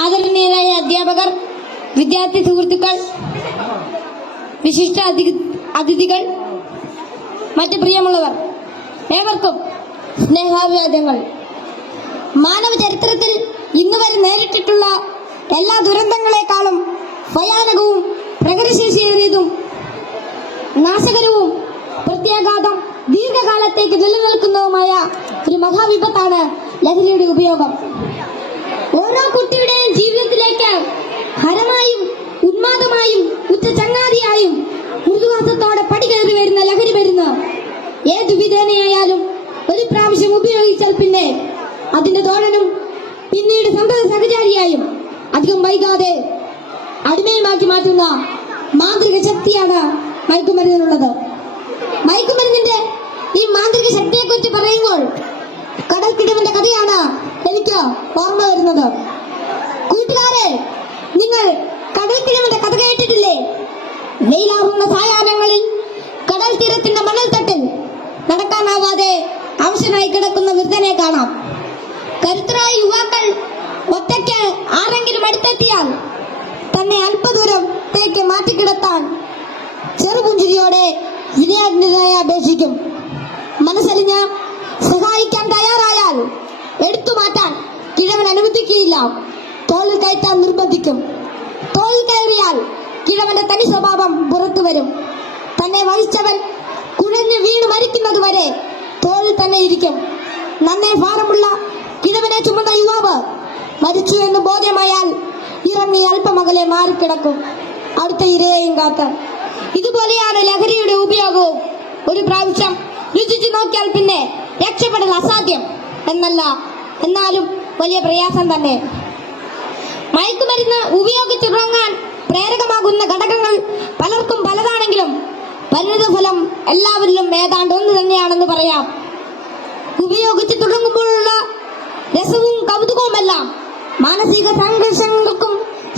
ആദരണീയരായ അധ്യാപകർ, വിദ്യാർത്ഥി സുഹൃത്തുക്കൾ, വിശിഷ്ട അതിഥികൾ, മറ്റ് പ്രിയമുള്ളവർ, ഏവർക്കും സ്നേഹാഭിവാദ്യങ്ങൾ. മാനവ ചരിത്രത്തിൽ ഇന്നുവരെ നേരിട്ടിട്ടുള്ള എല്ലാ ദുരന്തങ്ങളെക്കാളും ഭയാനകവും പ്രകൃതിശേഷിയേറിയതും നാശകരവും പ്രത്യാഘാതം ദീർഘകാലത്തേക്ക് നിലനിൽക്കുന്നതുമായ ഒരു മഹാവിപത്താണ് ലഹരിയുടെ ഉപയോഗം. ഓരോ കുട്ടിയുടെയും ജീവിതത്തിലേക്ക് ഹരമായും ഉന്മാദമായും ഉച്ച ചങ്ങാതിയായും മൃദുവാസത്തോടെ പടികയറി വരുന്ന ലഹരി മരുന്ന് ഏതു വിധേനയായാലും ഒരു പ്രാവശ്യം ഉപയോഗിച്ചാൽ പിന്നെ അതിന്റെ തോഴനും പിന്നീട് സന്തത സഹചാരിയായും അധികം വൈകാതെ അടിമയുമാക്കി മാറ്റുന്ന മാന്ത്രിക ശക്തിയാണ് മയക്കുമരുന്നിനുള്ളത്. മയക്കുമരുന്നിന്റെ ഈ മാന്ത്രിക ശക്തിയെക്കുറിച്ച് പറയുമ്പോൾ കടൽക്കിടവിന്റെ കഥയാണ് എനിക്ക് ഓർമ്മ വരുന്നത്. കൂട്ടുകാരെ, നിങ്ങൾ കടൽക്കിടവിന്റെ കഥ കേട്ടിട്ടില്ലേ? വെയിലാറുന്ന സായാഹ്നങ്ങളിൽ കടൽ തീരത്തിന്റെ മണൽത്തട്ടിൽ നടക്കാനാവാതെ അവശനായി കിടക്കുന്ന വൃദ്ധനെ കാണാം. കരുത്തരായ യുവാക്കൾ ഒറ്റയ്ക്ക് ആരെങ്കിലും അടുത്തെത്തിയാൽ തന്നെ അല്പദൂരത്തേക്ക് മാറ്റിക്കിടത്താൻ ചെറുപുഞ്ചിരിയോടെ വിനയാജ്ഞനായി അപേക്ഷിക്കും. മനസ്സലിഞ്ഞ് സഹായിക്കാൻ തയ്യാറായാൽ എടുത്തു മാറ്റാൻ കിഴവൻ അനുവദിക്കുകയില്ല. തോളിൽ കയറ്റാൻ നിർബന്ധിക്കും. തോളിൽ കയറിയാൽ കിഴവന്റെ തനി സ്വഭാവം പുറത്തു വരും. തന്നെ വഹിച്ചവൻ കുഴഞ്ഞു വീണ് മരിക്കുന്നതുവരെ തോളിൽ തന്നെ ഇരിക്കും. നന്നേ ഭാരമുള്ള കിഴവനെ ചുമന്ന യുവാവ് മരിച്ചു എന്ന് ബോധ്യമായാൽ ഇറങ്ങി അല്പമകലെ മാറിക്കിടക്കും, അടുത്ത ഇരയെയും കാക്കാൻ. ഇതുപോലെയാണ് ലഹരിയുടെ ഉപയോഗവും. ഒരു പ്രാവശ്യം രുചിച്ചു നോക്കിയാൽ പിന്നെ രക്ഷപ്പെടൽ അസാധ്യം എന്നല്ല, എന്നാലും വലിയ പ്രയാസം തന്നെ. മയക്കുമരുന്ന് ഉപയോഗിച്ചു തുടങ്ങാൻ പ്രേരകമാകുന്ന ഘടകങ്ങൾ പലർക്കും പലതാണെങ്കിലും പരിണിതഫലം എല്ലാവരിലും ഏതാണ്ട് ഒന്ന് തന്നെയാണെന്ന് പറയാം. ഉപയോഗിച്ച് തുടങ്ങുമ്പോഴുള്ള രസവും കൗതുകവുമെല്ലാം മാനസിക സംഘർഷങ്ങൾക്കും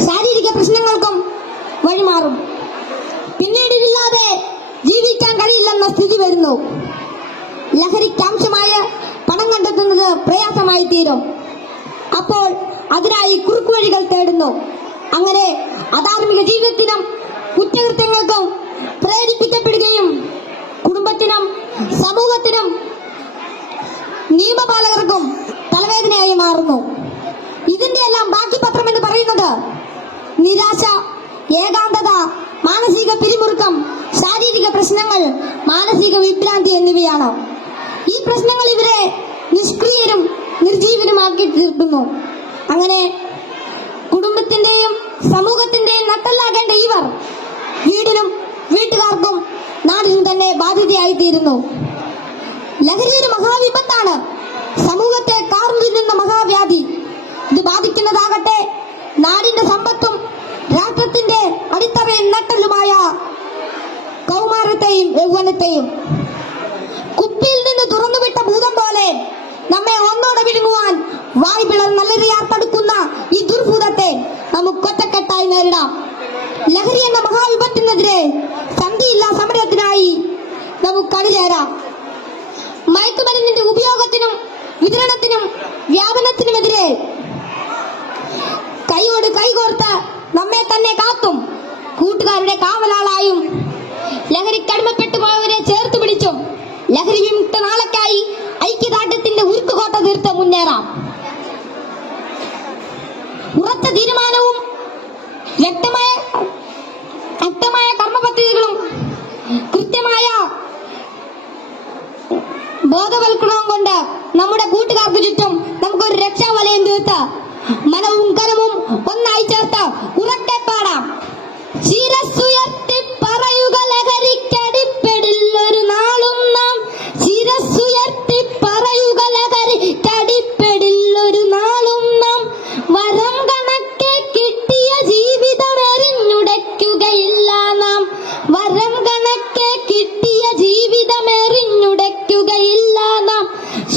ശാരീരിക പ്രശ്നങ്ങൾക്കും വഴിമാറും. പിന്നീട് ഇതില്ലാതെ ജീവിക്കാൻ കഴിയില്ലെന്ന സ്ഥിതി വരുന്നു. ലഹരിക്കാംശമായ പണം കണ്ടെത്തുന്നത് പ്രയാസമായി തീരും. അപ്പോൾ അതിനായി കുറുക്കുവഴികൾ തേടുന്നു. അങ്ങനെ അധാർമിക ജീവിതത്തിനും കുറ്റകൃത്യങ്ങൾക്കും പ്രേരിപ്പിക്കപ്പെടുകയും കുടുംബത്തിനും സമൂഹത്തിനും നിയമപാലകർക്കും തലവേദനയായി മാറുന്നു. ഇതിന്റെ എല്ലാം ബാക്കി പത്രം എന്ന് പറയുന്നത് നിരാശ, ഏകാന്തത, മാനസിക പിരിമുറുക്കം, ശാരീരിക പ്രശ്നങ്ങൾ, മാനസിക വിഭ്രാന്തി എന്നിവയാണ്. ഈ പ്രശ്നങ്ങൾ ഇവരെ നിഷ്ക്രിയരും നിർജീവനുമാക്കി തീർക്കുന്നു. അങ്ങനെ കുടുംബത്തിന്റെയും സമൂഹത്തിന്റെയും നട്ടെല്ലാകേണ്ട ഇവർ വീടിനും വീട്ടുകാർക്കും നാടിനും തന്നെ ബാധ്യതയായി തീരുന്നു. ലഹരി ഒരു മഹാവിപത്താണ്, സമൂഹത്തെ കാർന്നു തിന്നുന്ന മഹാവ്യാധി. ഇത് ബാധിക്കുന്നതാകട്ടെ നാടിന്റെ സമ്പത്തും രാഷ്ട്രത്തിന്റെ അടിത്തറയും നട്ടലുമായ കൗമാരത്തെയും യൗവനത്തെയും. കുപ്പിയിൽ നിന്ന് തുറന്നുവിട്ട ഭൂതം പോലെ നമ്മെ ഒന്നോടെ വിഴുങ്ങുവാൻ വായ്പിളർ നല്ലറിയാർ തടുക്കുന്ന ഈ ദുർഭൂതത്തെ നമുക്ക് ഒറ്റക്കെട്ടായി നേരിടാം. ലഹരി എന്ന മഹാവിപത്തിനെതിരെ സന്ധിയില്ലാ സമരത്തിനായി നമുക്ക് അണിചേരാം. മയക്കുമരുന്നിന്റെ ഉപയോഗത്തിനും വിതരണത്തിനും വ്യാപനത്തിനുമെതിരെ കൈയോട് കൈകോർത്ത് നമ്മെ തന്നെ കാത്തും കൂട്ടുകാരുടെ കാവലാളായും ലഹരിക്കടിമപ്പെട്ടു പോയവരെ ചേർത്ത് പിടിച്ചും ലഹരി വിമുക്ത നാളേക്കായി ഐക്യദാർഢ്യത്തിന്റെ ഉരുക്കുകോട്ട തീർത്ത് മുന്നേറാം. ഉറച്ച തീരുമാനവും വ്യക്തമായ കർമ്മപദ്ധതികളും കൃത്യമായ ബോധവൽക്കരണവും കൊണ്ട് നമ്മുടെ കൂട്ടുകാർക്ക് ചുറ്റും നമുക്കൊരു രക്ഷാവലയം തീർത്ത് മനവും കരവും ഒന്നായി ചേർത്ത് ഉറക്കെ പാടാം. ശിരസ്സുയർത്തി പറയുക ലഹരിക്കടിപ്പെടില്ലൊരു നാളും നാം. ശിരസ്സുയർത്തി പറയുക ലഹരിക്കടിപ്പെടില്ലൊരു നാളും നാം. വരം കണക്കെ കിട്ടിയ ജീവിതം എറിഞ്ഞുടയ്ക്കുകയില്ല നാം. വരം കണക്കെ കിട്ടിയ ജീവിതം എറിഞ്ഞുടയ്ക്കുകയില്ല നാം.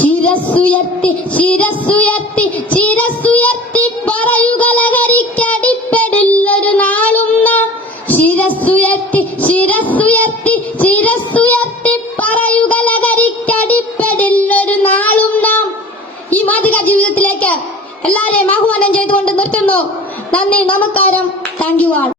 ശിരസ്സുയർത്തി ശിരസ്സുയർത്തി ശിരസ്സുയർത്തി പറയുക ലഹരിക്കടിപ്പെടില്ലൊരു നാളും നാം. ശിരസ്സുയർത്തി നന്ദി, നമസ്കാരം. Thank you all.